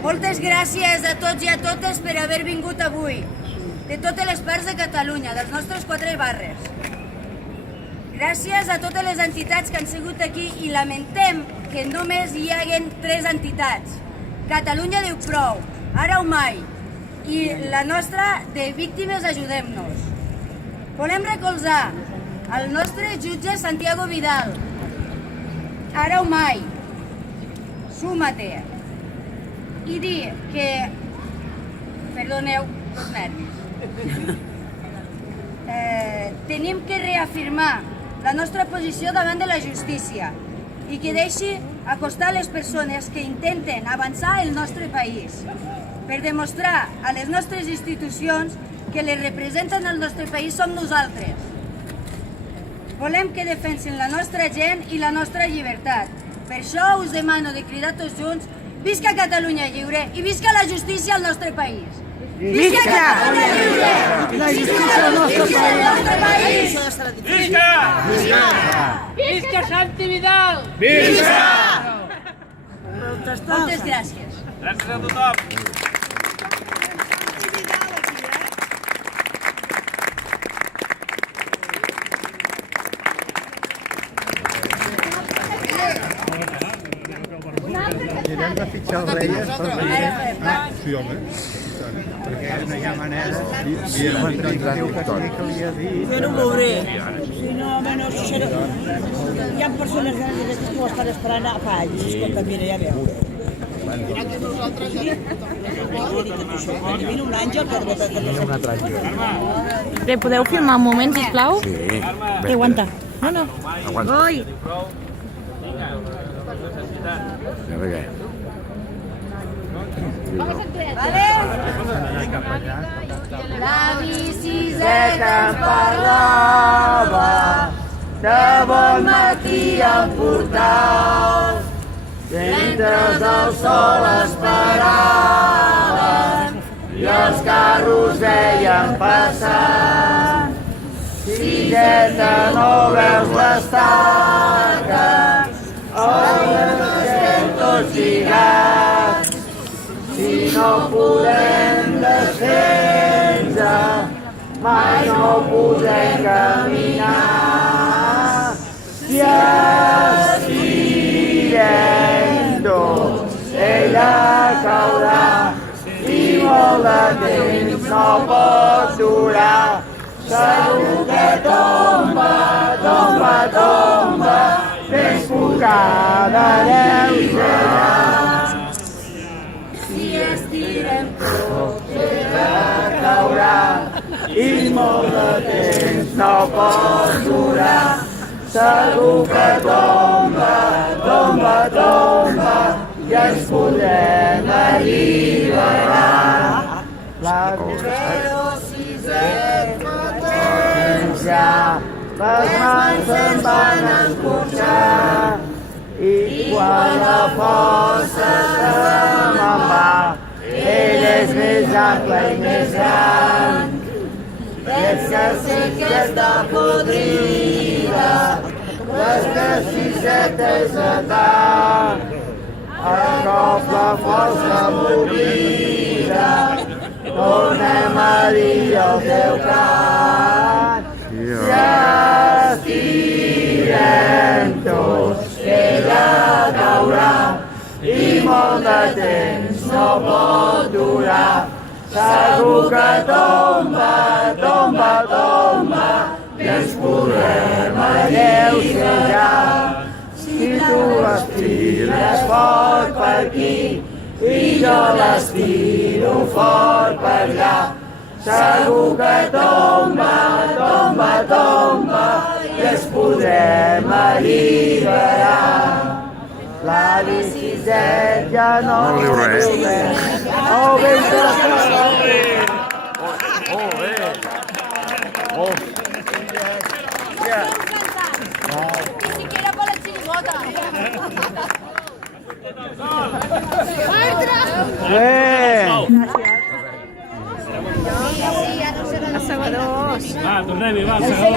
Moltes gràcies a tots i a totes per haver vingut avui, de totes les parts de Catalunya, dels nostres 4 barris. Gràcies a totes les entitats que han sigut aquí i lamentem que només hi haguen 3 entitats. Catalunya diu prou, ara o mai, i la nostra de Víctimes Ajudem-nos. Volem recolzar el nostre jutge Santiago Vidal, ara o mai, súmate, i dir que, perdoneu els nervis, tenim que reafirmar la nostra posició davant de la justícia i que deixi acostar les persones que intenten avançar el nostre país per demostrar a les nostres institucions que les representen el nostre país som nosaltres. Volem que defensin la nostra gent i la nostra llibertat. Per això us demano de cridar tots junts: visca Catalunya lliure i visca la justícia al nostre país. Visca Catalunya lliure! La justícia al nostre país! Visca! Visca! Visca Santi Vidal! Visca! Moltes gràcies. Gràcies a tothom. Hem de fitxar el Reyes per veure... Sí, home. Perquè no hi ha manera. I el diu que li ha dit... Jo no ho veuré. Si no, almenys... Hi ha persones que ho estan esperant fa anys. Escolta, mira, ja veu. Mira un àngel que... Mira un altre àngel. Bé, podeu filmar un moment, sisplau? Sí. Què aguanta? No, no. Aguanta. Oi! A veure què. La biciseta em parlava, de bon matí em portava, mentre el sol esperaven i els carros veien passant. Ciseta, no veus l'estaca, estem tots lligats. Si no podem desfer-nos, mai no podrem caminar. Si estirem tots, ella caurà i molt de temps no pot durar. Segur que tomba, tomba, tomba, ben fugada lleugera. Si estirem tot, ella caurà i molt de temps no pot durar. Segur que tomba, tomba, tomba i ens podrem alliberar. La velocitat les mans se'n van encotxar i quan la força se me'n va, ell és més ample i més gran. Veig que sé que està podrida, les precisetes de tant. A cop la força m'oblida, tornem a dir el teu cant. Si estirem tots, ella caurà i molt de temps no pot durar. Segur que tomba, tomba, tomba i ens podrem alleugerar. Si tu l'estires fort per aquí i jo l'estiro fort per allà, segur que tomba, tomba, tomba i ens podrem alliberar. La biciseta ja no diu res. Oh, ben Ni siquiera por la chirigota. Bé! Ja no serà Va, tornem-hi, va, segador.